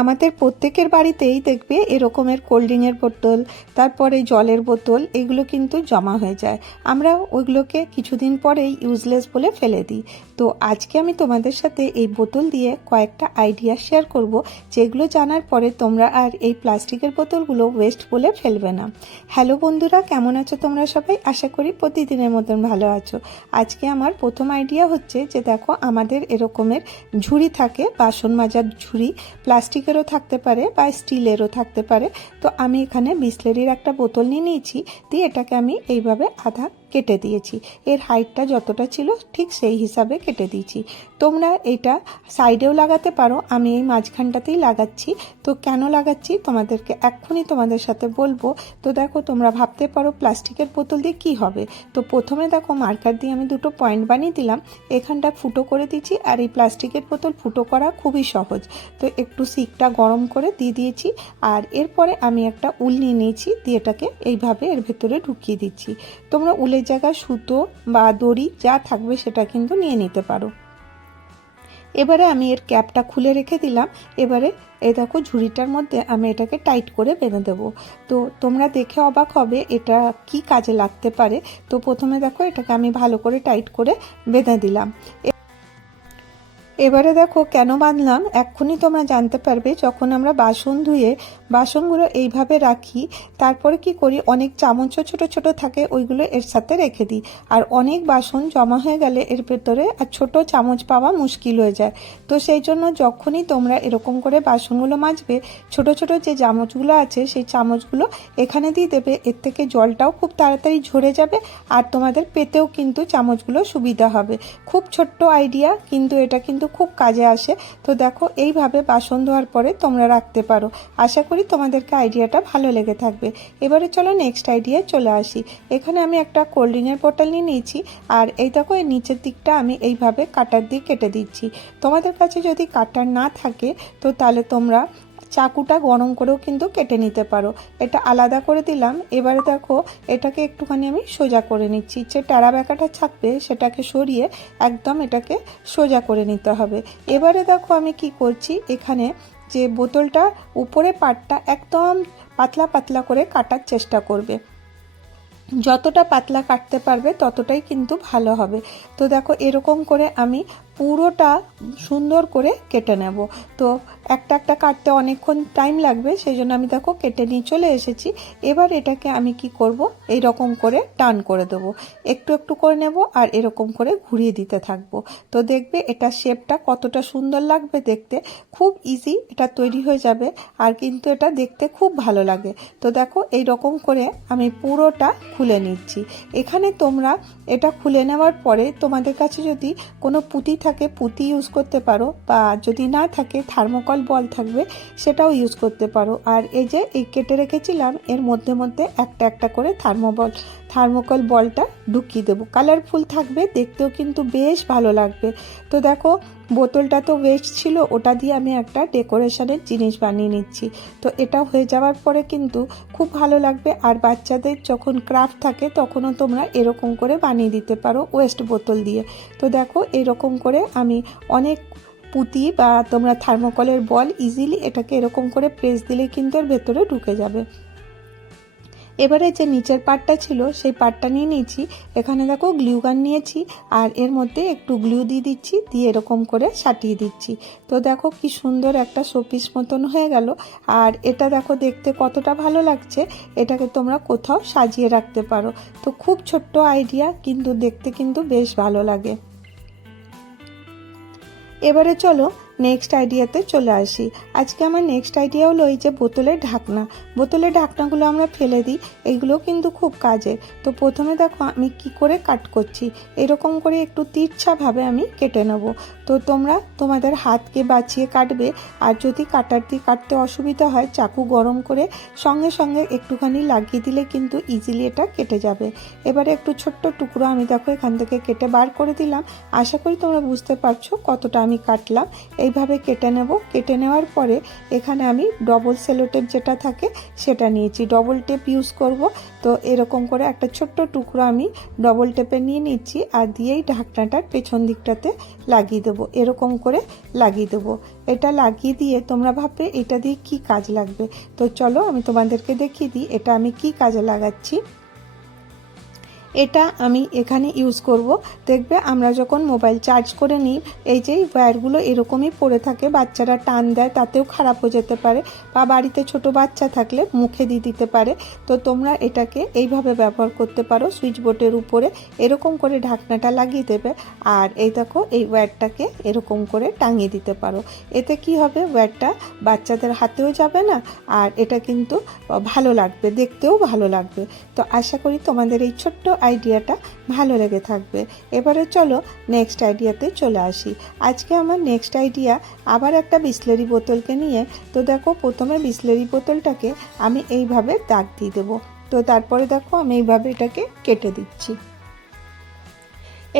আমাদের প্রত্যেকের বাড়িতেই দেখবে এরকমের কোল্ড ড্রিঙ্কের বোতল, তারপরে জলের বোতল, এগুলো কিন্তু জমা হয়ে যায়। আমরা ওইগুলোকে কিছুদিন পরেই ইউজলেস বলে ফেলে দিই। তো আজকে আমি তোমাদের সাথে এই বোতল দিয়ে কয়েকটা আইডিয়া শেয়ার করব, যেগুলো জানার পরে তোমরা আর এই প্লাস্টিকের বোতলগুলো ওয়েস্ট বলে ফেলবে না। হ্যালো বন্ধুরা, কেমন আছো তোমরা সবাই? আশা করি প্রতিদিনের মতন ভালো আছো। আজকে আমার প্রথম আইডিয়া হচ্ছে যে দেখো আমাদের এরকমের ঝুড়ি থাকে, বাসন মাজার ঝুড়ি প্লাস্টিকেরও থাকতে পারে বা স্টিলেরও থাকতে পারে। তো আমি এখানে বিসলেরির একটা বোতল নিয়ে নিয়েছি, দিয়ে এটাকে আমি এইভাবে আধা কেটে দিয়েছি। এর হাইটটা যতটা ছিল ঠিক সেই হিসাবে কেটে দিয়েছি। তোমরা এটা সাইডেও লাগাতে পারো, আমি এই মাঝখানটাতেই লাগাচ্ছি। তো কেন লাগাচ্ছি তোমাদেরকে এক্ষুনি তোমাদের সাথে বলব। তো দেখো, তোমরা ভাবতে পারো প্লাস্টিকের বোতল দিয়ে কি হবে। তো প্রথমে দেখো মার্কার দিয়ে আমি দুটো পয়েন্ট বানিয়ে দিলাম। এখানটা ফুটো করে দিচ্ছি আর এই প্লাস্টিকের বোতল ফুটো করা খুবই সহজ। তো একটু সিকটা গরম করে দিয়ে দিয়েছি আর এরপরে আমি একটা উল নিয়ে নিয়েছি দিয়ে এটাকে এইভাবে এর ভেতরে ঢুকিয়ে দিচ্ছি। তোমরা উলের জায়গায় সুতো বা দড়ি যা থাকবে সেটা কিন্তু নিয়ে নিতে পারো। এবারে আমি এর ক্যাপটা খুলে রেখে দিলাম। এবারে এ দেখো ঝুড়িটার মধ্যে আমি এটাকে টাইট করে বেঁধে দেব। তো তোমরা দেখে অবাক হবে এটা কি কাজে লাগতে পারে। তো প্রথমে দেখো এটাকে আমি ভালো করে টাইট করে বেঁধে দিলাম। এবারে দেখো কেন বাঁধলাম এক্ষুনি তোমরা জানতে পারবে যখন আমরা বাসন ধুয়ে বাসনগুলো এইভাবে রাখি, তারপরে কি করি, অনেক চামচও ছোট ছোট থাকে ওইগুলো এর সাথে রেখে দিই। আর অনেক বাসন জমা হয়ে গেলে এর ভেতরে আর ছোট চামচ পাওয়া মুশকিল হয়ে যায়। তো সেই জন্য যখনই তোমরা এরকম করে বাসনগুলো মাজবে, ছোট ছোট যে চামচগুলো আছে সেই চামচগুলো এখানে দিয়ে দেবে, এর থেকে জলটাও খুব তাড়াতাড়ি ঝরে যাবে আর তোমাদের পেতেও কিন্তু চামচগুলো সুবিধা হবে। খুব ছোট্ট আইডিয়া কিন্তু এটা কিন্তু খুব কাজে আসে। তো দেখো, এইভাবে বাসন ধোয়ার পরে তোমরা রাখতে পারো। আশা করি তোমাদেরকে আইডিয়াটা ভালো লেগে থাকবে। এবারে চলো নেক্সট আইডিয়ায় চলে আসি। এখানে আমি একটা কোল্ড ড্রিঙ্কের বোতল নিয়ে নিয়েছি। আর এই দেখো এই নিচের দিকটা আমি এইভাবে কাটার দিয়ে কেটে দিচ্ছি। তোমাদের কাছে যদি কাটার না থাকে, তো তাহলে তোমরা চাকুটা গরম করেও কিন্তু কেটে নিতে পারো। এটা আলাদা করে দিলাম। এবারে দেখো, এটাকে একটুখানি আমি সোজা করে নিচ্ছি। যে টেরা ব্যাকাটা থাকবে, সেটাকে সরিয়ে একদম এটাকে সোজা করে নিতে হবে। এবারে দেখো আমি কি করছি, এখানে যে বোতলটা, উপরে পাটটা একদম পাতলা পাতলা করে কাটার চেষ্টা করবে। যতটা পাতলা কাটতে পারবে, ততটাই কিন্তু ভালো হবে। তো দেখো, এরকম করে আমি পুরোটা সুন্দর করে কেটে নেব। তো একটা একটা কাটতে অনেকক্ষণ টাইম লাগবে সেই জন্য আমি দেখো কেটে নিয়ে চলে এসেছি। এবার এটাকে আমি কি করব? এই রকম করে টান করে দেবো। একটু একটু করে নেব আর এরকম করে ঘুরিয়ে দিতে থাকব। তো দেখবে এটা শেপটা কতটা সুন্দর লাগবে দেখতে। খুব ইজি এটা তৈরি হয়ে যাবে আর কিন্তু এটা দেখতে খুব ভালো লাগে। তো দেখো এই রকম করে আমি পুরোটা খুলে নিচ্ছি। এখানে তোমরা এটা খুলে নেওয়ার পরে তোমাদের কাছে যদি কোনো পুঁতি থাকে পুঁতি ইউজ করতে পারো বা যদি না থাকে থার্মোকল বল থাকবে সেটাও ইউজ করতে পারো। আর এই যে এই কেটে রেখেছিলাম, এর মধ্যে মধ্যে একটা একটা করে থার্মোবল থার্মোকল বলটা ঢুকিয়ে দেবো। কালারফুল থাকবে, দেখতেও কিন্তু বেশ ভালো লাগবে। তো দেখো, বোতলটা তো ওয়েস্ট ছিল, ওটা দিয়ে আমি একটা ডেকোরেশনের জিনিস বানিয়ে নিচ্ছি। তো এটা হয়ে যাওয়ার পরে কিন্তু খুব ভালো লাগবে, আর বাচ্চাদের যখন ক্রাফট থাকে, তখনও তোমরা এরকম করে বানিয়ে দিতে পারো ওয়েস্ট বোতল দিয়ে। তো দেখো, এরকম করে আমি অনেক পুঁতি বা তোমরা থার্মোকলের বল ইজিলি এটাকে এরকম করে প্রেস দিলে কিন্তু এর ভেতরে ঢুকে যাবে। এবারে যে নিচের পার্টটা ছিল, সেই পার্টটা নিয়ে নিয়েছি। এখানে দেখো গ্লু গান নিয়েছি, আর এর মধ্যে একটু গ্লিউ দিয়ে দিচ্ছি, দিয়ে এরকম করে সাটিয়ে দিচ্ছি। তো দেখো কি সুন্দর একটা শোপিস মতন হয়ে গেল। আর এটা দেখো দেখতে কতটা ভালো লাগছে, এটাকে তোমরা কোথাও সাজিয়ে রাখতে পারো। তো খুব ছোট্ট আইডিয়া, কিন্তু দেখতে কিন্তু বেশ ভালো লাগে। এবারে চলো নেক্সট আইডিয়াতে চলে আসি। আজকে আমার নেক্সট আইডিয়া হলো এই যে বোতলের ঢাকনা। বোতলের ঢাকনাগুলো আমরা ফেলে দিই এইগুলো কিন্তু খুব কাজের। তো প্রথমে দেখো আমি কি করে কাট করছি, এরকম করে একটু তিরছাভাবে আমি কেটে নেব। তো তোমরা তোমাদের হাতকে বাঁচিয়ে কাটবে, আর যদি কাটার দিয়ে কাটতে অসুবিধা হয়, চাকু গরম করে সঙ্গে সঙ্গে একটুখানি লাগিয়ে দিলে কিন্তু ইজিলি এটা কেটে যাবে। এবারে একটু ছোট্ট টুকরো আমি দেখো এখান থেকে কেটে বার করে দিলাম। আশা করি তোমরা বুঝতে পারছ কতটা আমি কাটলাম। এইভাবে কেটে নেব। কেটে নেওয়ার পরে এখানে আমি ডবল সেলোটেপ যেটা থাকে সেটা নিয়েছি। ডবল টেপ ইউজ করব। তো এরকম করে একটা ছোট্ট টুকরো আমি ডবল টেপে নিয়ে নিচ্ছি আর দিয়েই ঢাকনাটার পেছন দিকটাতে লাগিয়ে দেবো। এরকম করে লাগিয়ে দেবো। এটা লাগিয়ে দিয়ে তোমরা ভাববে, এটা দিয়ে কি কাজ লাগবে? তো চলো আমি তোমাদেরকে দেখিয়ে দিই, এটা আমি কি কাজে লাগাচ্ছি। এটা আমি এখানে ইউজ করব। দেখবে আমরা যখন মোবাইল চার্জ করে নিই, এই যে ওয়্যারগুলো এরকমই পড়ে থাকে, বাচ্চারা টান দেয়, তাতেও খারাপ হয়ে যেতে পারে বা বাড়িতে ছোট বাচ্চা থাকলে মুখে দিয়ে দিতে পারে। তো তোমরা এটাকে এইভাবে ব্যবহার করতে পারো সুইচ বোর্ডের উপরে এরকম করে ঢাকনাটা লাগিয়ে দেবে আর এই দেখো এই ওয়্যারটাকে এরকম করে টাঙিয়ে দিতে পারো। এতে কি হবে? ওয়্যারটা বাচ্চাদের হাতেও যাবে না আর এটা কিন্তু ভালো লাগবে, দেখতেও ভালো লাগবে। তো আশা করি তোমাদের এই ছোট্ট আইডিয়াটা ভালো লেগে থাকবে। এবারে চলো নেক্সট আইডিয়াতে চলে আসি। আজকে আমার নেক্সট আইডিয়া আবার একটা বিসলেরি বোতলকে নিয়ে, তো দেখো প্রথমে বিসলেরি বোতলটাকে আমি এইভাবে দাগ দিয়ে দেবো। তো তারপরে দেখো আমি এইভাবে এটাকে কেটে দিচ্ছি।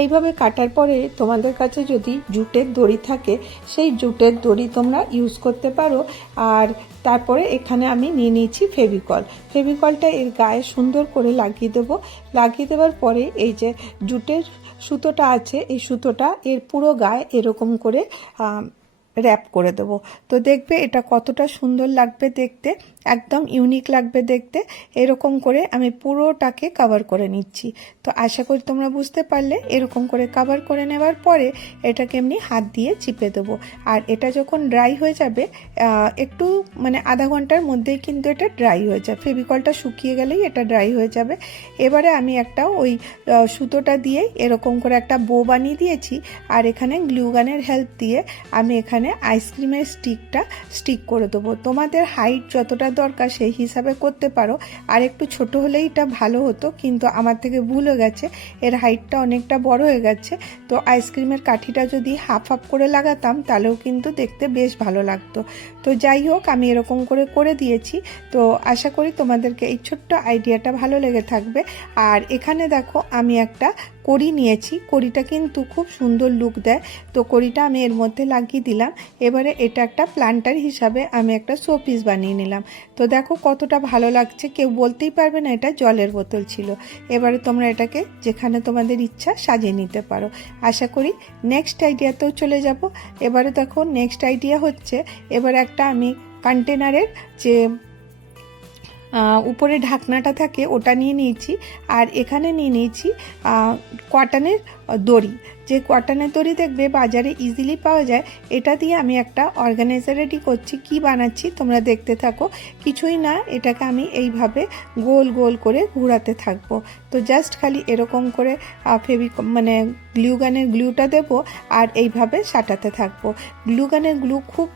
এইভাবে কাটার পরে তোমাদের কাছে যদি জুটের দড়ি থাকে, সেই জুটের দড়ি তোমরা ইউজ করতে পারো। আর তারপরে এখানে আমি নিয়ে নিয়েছি ফেভিকল। ফেভিকলটা এর গায়ে সুন্দর করে লাগিয়ে দেব। লাগিয়ে দেওয়ার পরে এই যে জুটের সুতোটা আছে, এই সুতোটা এর পুরো গায়ে এরকম করে র্যাপ করে দেবো। তো দেখবে এটা কতটা সুন্দর লাগবে দেখতে, একদম ইউনিক লাগবে দেখতে। এরকম করে আমি পুরোটাকে কাভার করে নিচ্ছি। তো আশা করি তোমরা বুঝতে পারলে, এরকম করে কাভার করে নেওয়ার পরে এটাকে এমনি হাত দিয়ে চিপে দেবো। আর এটা যখন ড্রাই হয়ে যাবে একটু মানে আধা ঘণ্টার মধ্যেই কিন্তু এটা ড্রাই হয়ে যায় ফেভিকলটা শুকিয়ে গেলেই এটা ড্রাই হয়ে যাবে। এবারে আমি একটা ওই সুতোটা দিয়ে এরকম করে একটা বো বানিয়ে দিয়েছি। আর এখানে গ্লুগানের হেল্প দিয়ে আমি এখানে আইসক্রিমের স্টিকটা স্টিক করে দেবো। তোমাদের হাইট যতটা দরকার সেই হিসাবে করতে পারো। আর একটু ছোট হলেই এটা ভালো হতো, কিন্তু আমার থেকে ভুল হয়ে গেছে। এর হাইটটা অনেকটা বড় হয়ে গেছে। তো আইসক্রিমের কাঠিটা যদি হাফ হাফ করে লাগাতাম, তাহলেও কিন্তু দেখতে বেশ ভালো লাগতো। তো যাই হোক, আমি এরকম করে করে দিয়েছি। তো আশা করি তোমাদেরকে এই ছোট্ট আইডিয়াটা ভালো লেগে থাকবে। আর এখানে দেখো, আমি একটা কড়ি নিয়েছি। কড়িটা কিন্তু খুব সুন্দর লুক দেয়। তো কড়িটা আমি এর মধ্যে লাগিয়ে দিলাম। এবারে এটা একটা প্ল্যান্টার হিসাবে আমি একটা শো পিস বানিয়ে নিলাম। তো দেখো কতটা ভালো লাগছে। কেউ বলতেই পারবে না এটা জলের বোতল ছিল। এবারে তোমরা এটাকে যেখানে তোমাদের ইচ্ছা সাজিয়ে নিতে পারো। আশা করি নেক্সট আইডিয়াতেও চলে যাব। এবারে দেখো নেক্সট আইডিয়া হচ্ছে, এবার একটা আমি কন্টেনারের যে উপরে ঢাকনাটা থাকে ওটা নিয়ে নিয়েছি। আর এখানে নিয়ে নিয়েছি কটনের দড়ি। যে কটনের দড়ি দেখবে বাজারে ইজিলি পাওয়া যায়, এটা দিয়ে আমি একটা অর্গানাইজার রেডি করছি, কি বানাচ্ছি তোমরা দেখতে থাকো। কিছুই না, এটাকে আমি এইভাবে গোল গোল করে ঘোরাতে থাকব। তো জাস্ট খালি এরকম করে ফেবি মানে গ্লুগানের গ্লুটা দেব আর এইভাবে সাটাতে থাকব। গ্লুগানের গ্লু খুব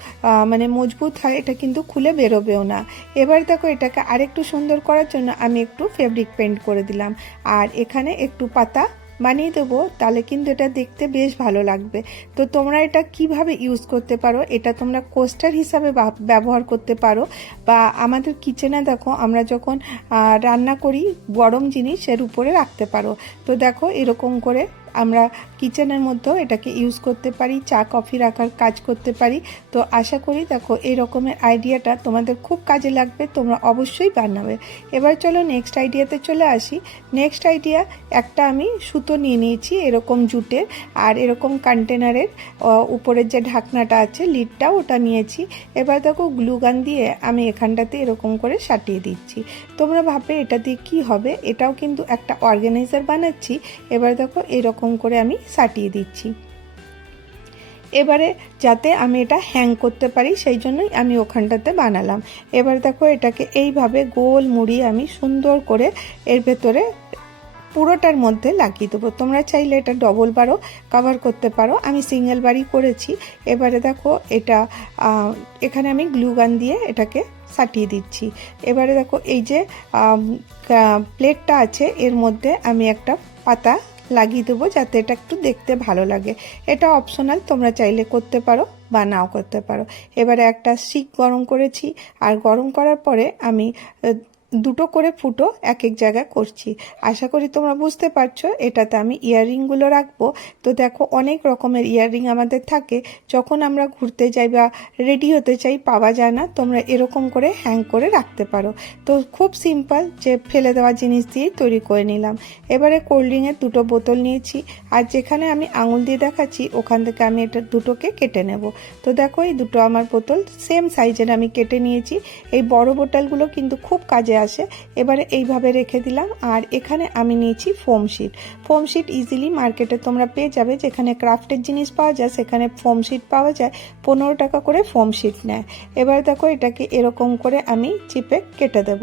মানে মজবুত হয়, এটা কিন্তু খুলে বেরোবেও না। এবার দেখো এটাকে আরেকটু সুন্দর করার জন্য আমি একটু ফেব্রিক পেন্ট করে দিলাম। আর এখানে একটু পাতা বানিয়ে দেবো, তাহলে কিন্তু এটা দেখতে বেশ ভালো লাগবে। তো তোমরা এটা কীভাবে ইউজ করতে পারো? এটা তোমরা কোস্টার হিসাবে ব্যবহার করতে পারো। বা আমাদের কিচেনে দেখো, আমরা যখন রান্না করি, গরম জিনিস এর উপরে রাখতে পারো। তো দেখো, এরকম করে আমরা কিচেনের মধ্যেও এটাকে ইউজ করতে পারি, চা কফি রাখার কাজ করতে পারি। তো আশা করি দেখো এই রকমের আইডিয়াটা তোমাদের খুব কাজে লাগবে, তোমরা অবশ্যই বানাবে। এবার চলো নেক্সট আইডিয়াতে চলে আসি। নেক্সট আইডিয়া একটা আমি সুতো নিয়ে নিয়েছি এরকম জুটের আর এরকম কন্টেনারের উপরের যে ঢাকনাটা আছে লিডটা ওটা নিয়েছি। এবার দেখো গ্লুগান দিয়ে আমি এখানটাতে এরকম করে সাটিয়ে দিচ্ছি। তোমরা ভাববে এটা দিয়ে কী হবে? এটাও কিন্তু একটা অর্গানাইজার বানাচ্ছি। এবার দেখো এরকম এরকম করে আমি সাটিয়ে দিচ্ছি। এবারে যাতে আমি এটা হ্যাং করতে পারি, সেই জন্যই আমি ওখানটাতে বানালাম। এবার দেখো এটাকে এইভাবে গোল মুড়িয়ে আমি সুন্দর করে এর ভেতরে পুরোটার মধ্যে লাগিয়ে দেবো। তোমরা চাইলে এটা ডবল বারও কভার করতে পারো। আমি সিঙ্গেল বারই করেছি। এবারে দেখো এটা এখানে আমি গ্লুগান দিয়ে এটাকে সাটিয়ে দিচ্ছি। এবারে দেখো এই যে প্লেটটা আছে, এর মধ্যে আমি একটা পাতা লাগিয়ে দেবো যাতে এটা একটু দেখতে ভালো লাগে। এটা অপশনাল তোমরা চাইলে করতে পারো বা নাও করতে পারো। এবারে একটা শিক গরম করেছি, আর গরম করার পরে আমি দুটো করে ফুটো এক এক জায়গায় করছি। আশা করি তোমরা বুঝতে পারছ, এটাতে আমি ইয়াররিংগুলো রাখব। তো দেখো, অনেক রকমের ইয়াররিং আমাদের থাকে। যখন আমরা ঘুরতে যাই বা রেডি হতে চাই, পাওয়া যায় না, তোমরা এরকম করে হ্যাং করে রাখতে পারো। তো খুব সিম্পল যে ফেলে দেওয়া জিনিস দিয়েই তৈরি করে নিলাম। এবারে কোল্ড ড্রিঙ্কের দুটো বোতল নিয়েছি। আর যেখানে আমি আঙুল দিয়ে দেখাচ্ছি, ওখান থেকে আমি এটা দুটোকে কেটে নেব। তো দেখো, এই দুটো আমার বোতল সেম সাইজের আমি কেটে নিয়েছি। এই বড় বোতলগুলো কিন্তু খুব কাজে আসে, এবারে এইভাবে রেখে দিলাম। আর এখানে আমি নিয়েছি foam sheet foam sheet easily মার্কেটে তোমরা পেয়ে যাবে। যেখানে ক্রাফটের জিনিস পাওয়া যায়, সেখানে ফোম শিট পাওয়া যায়। পনেরো টাকা করে ফোম শিট নেয়। এবার দেখো এটাকে এরকম করে আমি চিপে কেটে দেব।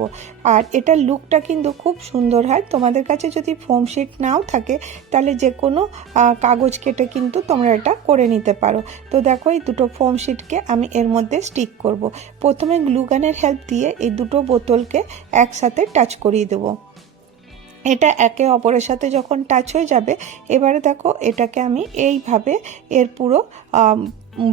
আর এটার লুকটা কিন্তু খুব সুন্দর হয়। তোমাদের কাছে যদি ফোম শিট নাও থাকে, তাহলে যে কোনো কাগজ কেটে কিন্তু তোমরা এটা করে নিতে পারো। তো দেখো এই দুটো ফোম শিটকে আমি এর মধ্যে স্টিক করব। প্রথমে গ্লুগানের হেল্প দিয়ে এই দুটো বোতলকে একসাথে টাচ করিয়ে দেবো। এটা একে অপরের সাথে যখন টাচ হয়ে যাবে, এবারে দেখো এটাকে আমি এইভাবে এর পুরো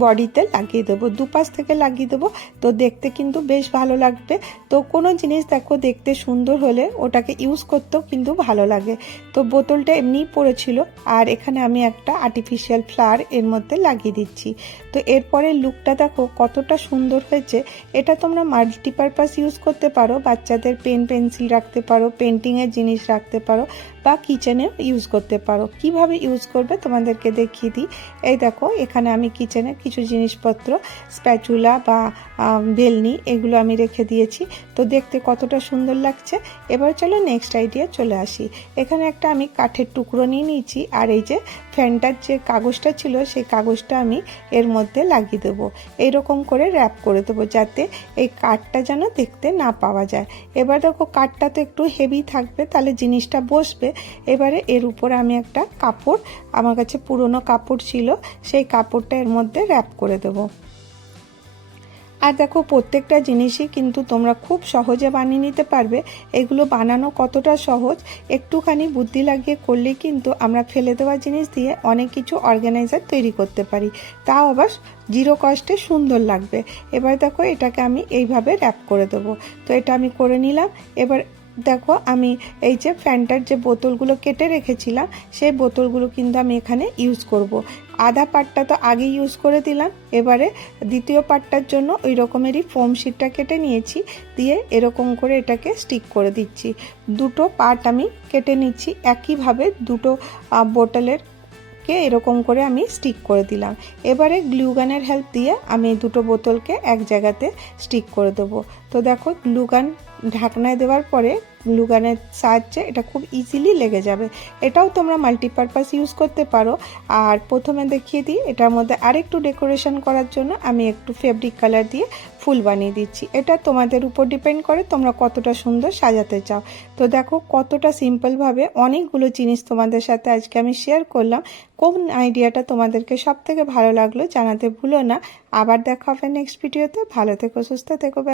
বডিতে লাগিয়ে দেবো, দুপাশ থেকে লাগিয়ে দেবো। তো দেখতে কিন্তু বেশ ভালো লাগবে। তো কোনো জিনিস দেখো দেখতে সুন্দর হলে ওটাকে ইউজ করতেও কিন্তু ভালো লাগে। তো বোতলটা এমনিই পড়েছিল আর এখানে আমি একটা আর্টিফিশিয়াল ফ্লাওয়ার এর মধ্যে লাগিয়ে দিচ্ছি। তো এরপরে লুকটা দেখো কতটা সুন্দর হয়েছে। এটা তোমরা মাল্টিপারপাস ইউজ করতে পারো, বাচ্চাদের পেন পেন্সিল রাখতে পারো পেন্টিংয়ের জিনিস রাখতে পারো। বা কিচেনে ইউজ করতে পারো। কীভাবে ইউজ করবে তোমাদেরকে দেখিয়ে দিই। এই দেখো, এখানে আমি কিচেনে কিছু জিনিসপত্র স্প্যাচুলা বা বেলনি এগুলো আমি রেখে দিয়েছি। তো দেখতে কতটা সুন্দর লাগছে। এবার চলো নেক্সট আইডিয়া চলে আসি। এখানে একটা আমি কাঠের টুকরো নিয়ে নিয়েছি। আর এই যে ফ্যানটার যে কাগজটা ছিল, সেই কাগজটা আমি এর মধ্যে লাগিয়ে দেবো। এইরকম করে র্যাপ করে দেবো যাতে এই কাঠটা যেন দেখতে না পাওয়া যায়। এবার দেখো কাঠটা তো একটু হেভি থাকবে, তাহলে জিনিসটা বসবে। এবারে এর উপরে আমি একটা কাপড়, আমার কাছে পুরনো কাপড় ছিল, সেই কাপড়টা এর মধ্যে র্যাপ করে দেবো। আর দেখো, প্রত্যেকটা জিনিসই কিন্তু তোমরা খুব সহজে বানিয়ে নিতে পারবে। এগুলো বানানো কতটা সহজ, একটুখানি বুদ্ধি লাগিয়ে করলে কিন্তু আমরা ফেলে দেওয়া জিনিস দিয়ে অনেক কিছু অর্গানাইজার তৈরি করতে পারি। তাও আবার জিরো কস্টে সুন্দর লাগবে। এবার দেখো, এটাকে আমি এইভাবে র্যাপ করে দেবো। তো এটা আমি করে নিলাম। এবার দেখো, আমি এই যে ফ্যানটার যে বোতলগুলো কেটে রেখেছিলাম, সেই বোতলগুলো কিন্তু আমি এখানে ইউজ করব। আধা পার্টটা তো আগে ইউজ করে দিলাম, এবারে দ্বিতীয় পার্টটার জন্য ওই রকমেরই ফোম শিটটা কেটে নিয়েছি, দিয়ে এরকম করে এটাকে স্টিক করে দিচ্ছি। দুটো পার্ট আমি কেটে নিচ্ছি, একইভাবে দুটো বোতলের কে এরকম করে আমি স্টিক করে দিলাম। এবারে গ্লুগানের হেল্প দিয়ে আমি দুটো বোতলকে এক জায়গাতে স্টিক করে দেবো। তো দেখো লুগান ঢাকনায় দেওয়ার পরে লুগানের সাহায্যে এটা খুব ইজিলি লেগে যাবে। এটাও তোমরা মাল্টিপারপাস ইউজ করতে পারো। আর প্রথমে দেখিয়ে দিই, এটার মধ্যে আরেকটু ডেকোরেশন করার জন্য আমি একটু ফেব্রিক কালার দিয়ে ফুল বানিয়ে দিচ্ছি। এটা তোমাদের উপর ডিপেন্ড করে তোমরা কতটা সুন্দর সাজাতে চাও। তো দেখো কতটা সিম্পলভাবে অনেকগুলো জিনিস তোমাদের সাথে আজকে আমি শেয়ার করলাম। কোন আইডিয়াটা তোমাদেরকে সব থেকে ভালো লাগল জানাতে ভুলো না। আবার দেখা হবে নেক্সট ভিডিওতে ভালো থেকো, সুস্থ থেকো